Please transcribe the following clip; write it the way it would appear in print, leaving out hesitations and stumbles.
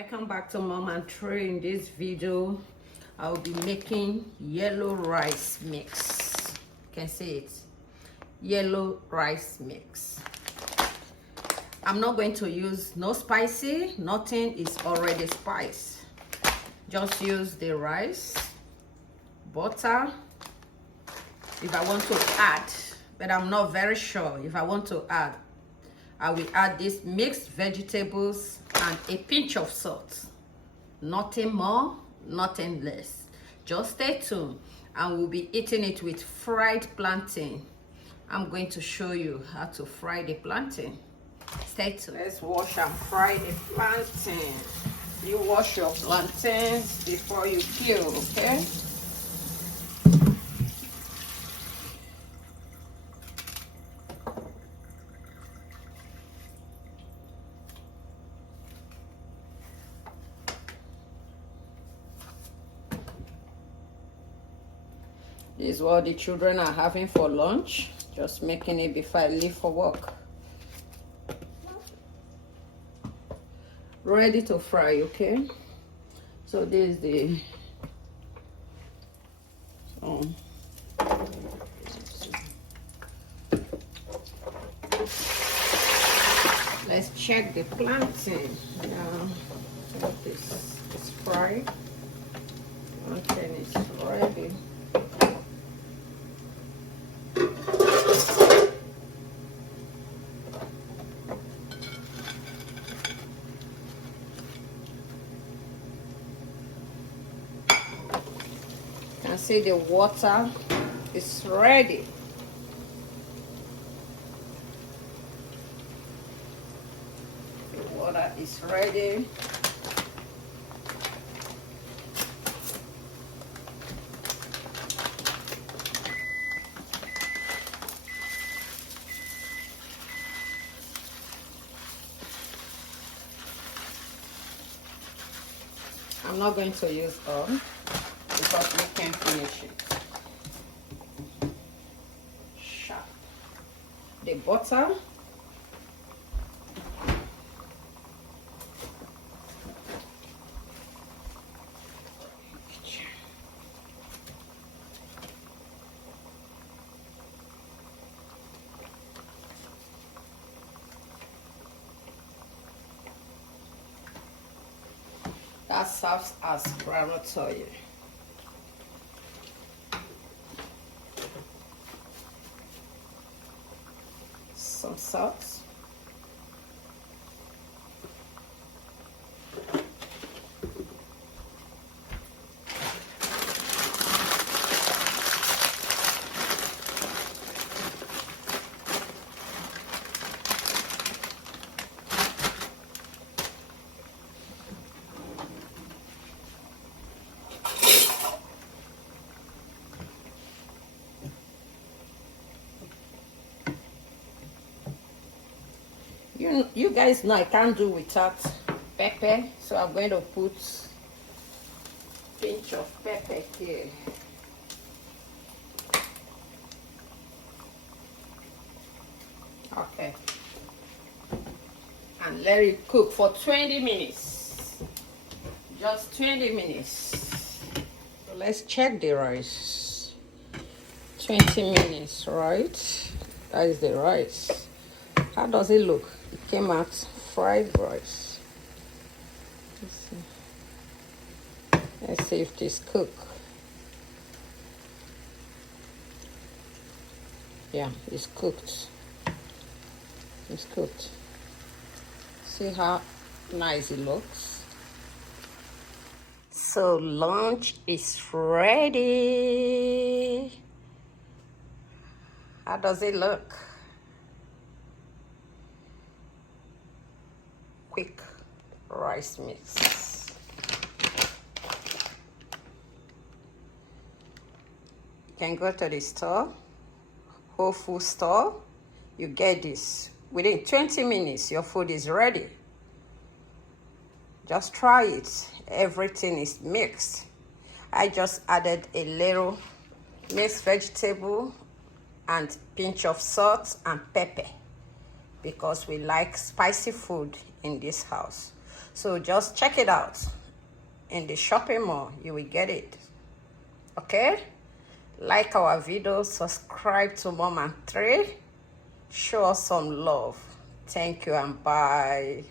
Welcome back to Mom and Trey. In this video I'll be making yellow rice mix. You can see it, yellow rice mix. I'm not going to use no spicy, nothing is already spiced. Just use the rice, butter. If I want to add, but I'm not very sure, if I want to add, I will add these mixed vegetables and a pinch of salt. Nothing more, nothing less. Just stay tuned, and we'll be eating it with fried plantain. I'm going to show you how to fry the plantain. Stay tuned. Let's wash and fry the plantain. You wash your plantains before you peel, okay? This is what the children are having for lunch. Just making it before I leave for work. Ready to fry, okay? So this is the let's check the plantain. What this is fried. Plantain is ready. And see the water is ready. The water is ready. I'm not going to use oil because we can finish it. Sharp. The butter. That serves as groundnut oil. Some salt. You guys know I can't do without pepper, so I'm going to put a pinch of pepper here. Okay. And let it cook for 20 minutes. Just 20 minutes. So let's check the rice. 20 minutes, right? That is the rice. How does it look? It came out fried rice. Let's see if this cook. Yeah, it's cooked. It's cooked. See how nice it looks. So lunch is ready. How does it look? Quick rice mix. You can go to the store, Whole Food store, you get this. Within 20 minutes, your food is ready. Just try it. Everything is mixed. I just added a little mixed vegetable and pinch of salt and pepper because we like spicy food in this house. So just check it out in the shopping mall. You will get it. Okay? Like our video, subscribe to Mom and 3. Show us some love. Thank you and bye.